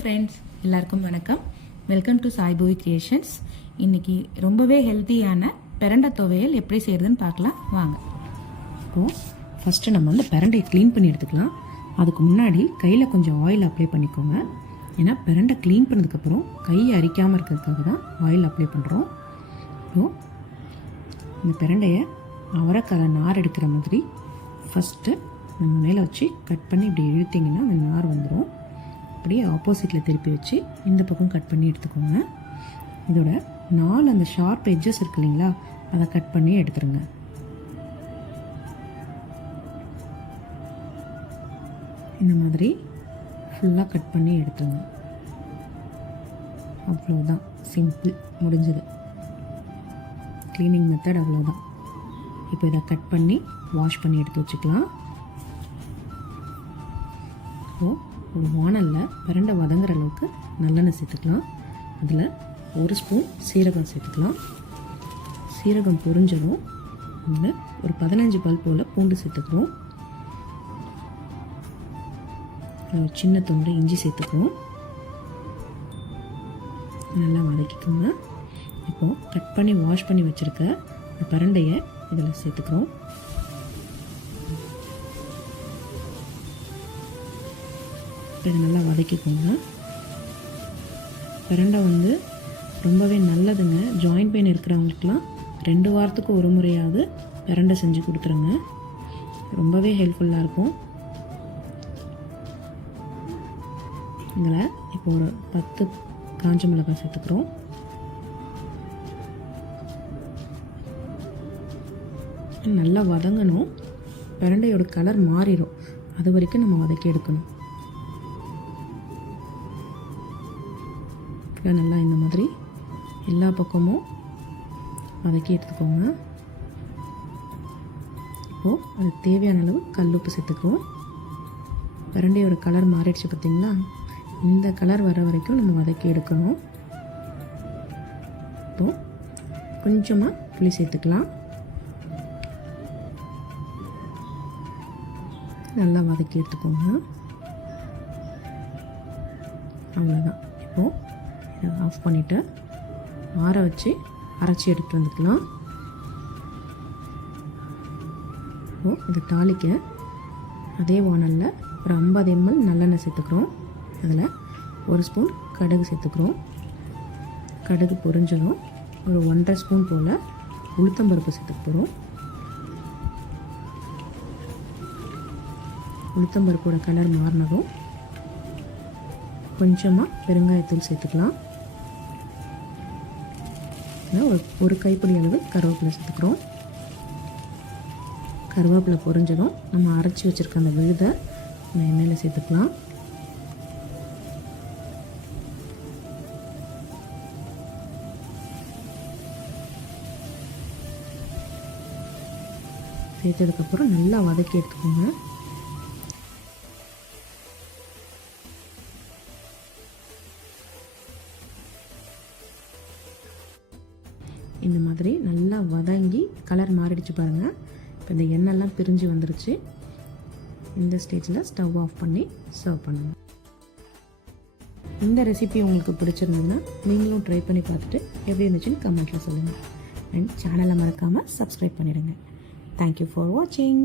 Friends, எல்லாருக்கும் வணக்கம். Welcome to Saiboi Creations. இன்றைக்கி ரொம்பவே ஹெல்த்தியான பிரண்டை துவையல் எப்படி செய்கிறதுன்னு பார்க்கலாம் வாங்க. இப்போது ஃபஸ்ட்டு நம்ம வந்து பிரண்டையை க்ளீன் பண்ணி எடுத்துக்கலாம். அதுக்கு முன்னாடி கையில் கொஞ்சம் ஆயில் அப்ளை பண்ணிக்கோங்க. ஏன்னா பிரண்டை க்ளீன் பண்ணதுக்கப்புறம் கை அரிக்காமல் இருக்கிறதுக்காக தான் ஆயில் அப்ளை பண்ணுறோம். இப்போது இந்த பிரண்டையை அவரைக்காய் நார் எடுக்கிற மாதிரி ஃபஸ்ட்டு நம்ம மேலே வச்சு கட் பண்ணி இப்படி இழுத்திங்கன்னா அந்த நார் வந்துடும். அப்படியே ஆப்போசிட்டில் திருப்பி வச்சு இந்த பக்கம் கட் பண்ணி எடுத்துக்கோங்க. இதோட 4 அந்த ஷார்ப் எட்ஜஸ் இருக்கு இல்லைங்களா, அதை கட் பண்ணி எடுத்துருங்க. இந்த மாதிரி ஃபுல்லாக கட் பண்ணி எடுத்துருங்க. அவ்வளோதான், சிம்பிள், முடிஞ்சது. க்ளீனிங் மெத்தட் அவ்வளோதான். இப்போ இதை கட் பண்ணி வாஷ் பண்ணி எடுத்து வச்சுக்கலாம். இப்போது ஒரு வானலில் பிரண்டை வதங்குற அளவுக்கு நல்லெண்ணெய் சேர்த்துக்கலாம். அதில் 1 ஸ்பூன் சீரகம் சேர்த்துக்கலாம். சீரகம் பொரிஞ்சதும் அதில் ஒரு 15 பல் போல் பூண்டு சேர்த்துக்கிறோம். ஒரு சின்ன துண்டு இஞ்சி சேர்த்துக்கிறோம். நல்லா வதக்கிக்கோங்க. இப்போது கட் பண்ணி வாஷ் பண்ணி வச்சுருக்க இந்த பிரண்டையை இதில் சேர்த்துக்கிறோம். இதை நல்லா வதக்கிக்கோங்க. பிரண்டை வந்து ரொம்பவே நல்லதுங்க. ஜாயிண்ட் பெயின் இருக்கிறவங்களுக்குலாம் 2 வாரத்துக்கு ஒரு முறையாவது பிரண்டை செஞ்சு கொடுத்துருங்க. ரொம்பவே ஹெல்ப்ஃபுல்லாக இருக்கும். இதில் இப்போ ஒரு 10 காஞ்ச மிளகாய் சேர்த்துக்கிறோம். நல்லா வதங்கணும். பிரண்டையோட கலர் மாறிடும், அது வரைக்கும் நம்ம வதக்கி எடுக்கணும். நல்லா இந்த மாதிரி எல்லா பக்கமும் வதக்கி எடுத்துக்கோங்க. இப்போது அதுக்கு தேவையான அளவு கல்லுப்பு சேர்த்துக்குவோம். பிரண்டையோட கலர் மாறிடுச்சு பார்த்திங்களா, இந்த கலர் வர வரைக்கும் நம்ம வதக்கி எடுக்கணும். இப்போது கொஞ்சமாக புளி சேர்த்துக்கலாம். நல்லா வதக்கி எடுத்துக்கோங்க. அவ்வளோதான். இப்போது இதை ஆஃப் பண்ணிவிட்டு ஆற வச்சு அரைச்சி எடுத்து வந்துக்கலாம். இப்போது இதை தாளிக்க அதே வானலில் ஒரு 50 ml நல்லெண்ணெய் சேர்த்துக்கிறோம். அதில் 1 ஸ்பூன் கடுகு சேர்த்துக்கிறோம். கடுகு பொரிஞ்சதும் ஒரு 1.5 ஸ்பூன் போல் உளுத்தம்பருப்பு சேர்த்துக்க போகிறோம். உளுத்தம்பருப்போட கலர் மாறினதும் கொஞ்சமாக பெருங்காயத்தூள் சேர்த்துக்கலாம். ஒரு கைப்பிடி அளவு கருவேப்பிலை சேர்த்துக்கிறோம். கருவேப்பிலை பொரிஞ்சதும் நம்ம அரைச்சி வச்சுருக்க அந்த விழுதை நம்ம எண்ணெயில் சேர்த்துக்கலாம். சேர்த்ததுக்கப்புறம் நல்லா வதக்கி எடுத்துக்கோங்க. இந்த மாதிரி நல்லா வதங்கி கலர் மாறிடுச்சு பாருங்கள். இப்போ இந்த எண்ணெய்லாம் பிரிஞ்சு வந்துருச்சு. இந்த ஸ்டேஜில் ஸ்டவ் ஆஃப் பண்ணி சர்வ் பண்ணுங்கள். இந்த ரெசிபி உங்களுக்கு பிடிச்சிருந்ததுன்னா நீங்களும் ட்ரை பண்ணி பார்த்துட்டு எப்படி இருந்துச்சுன்னு கமெண்ட்டில் சொல்லுங்கள். அண்ட் சேனலை மறக்காமல் சப்ஸ்கிரைப் பண்ணிடுங்க. தேங்க்யூ ஃபார் வாட்சிங்.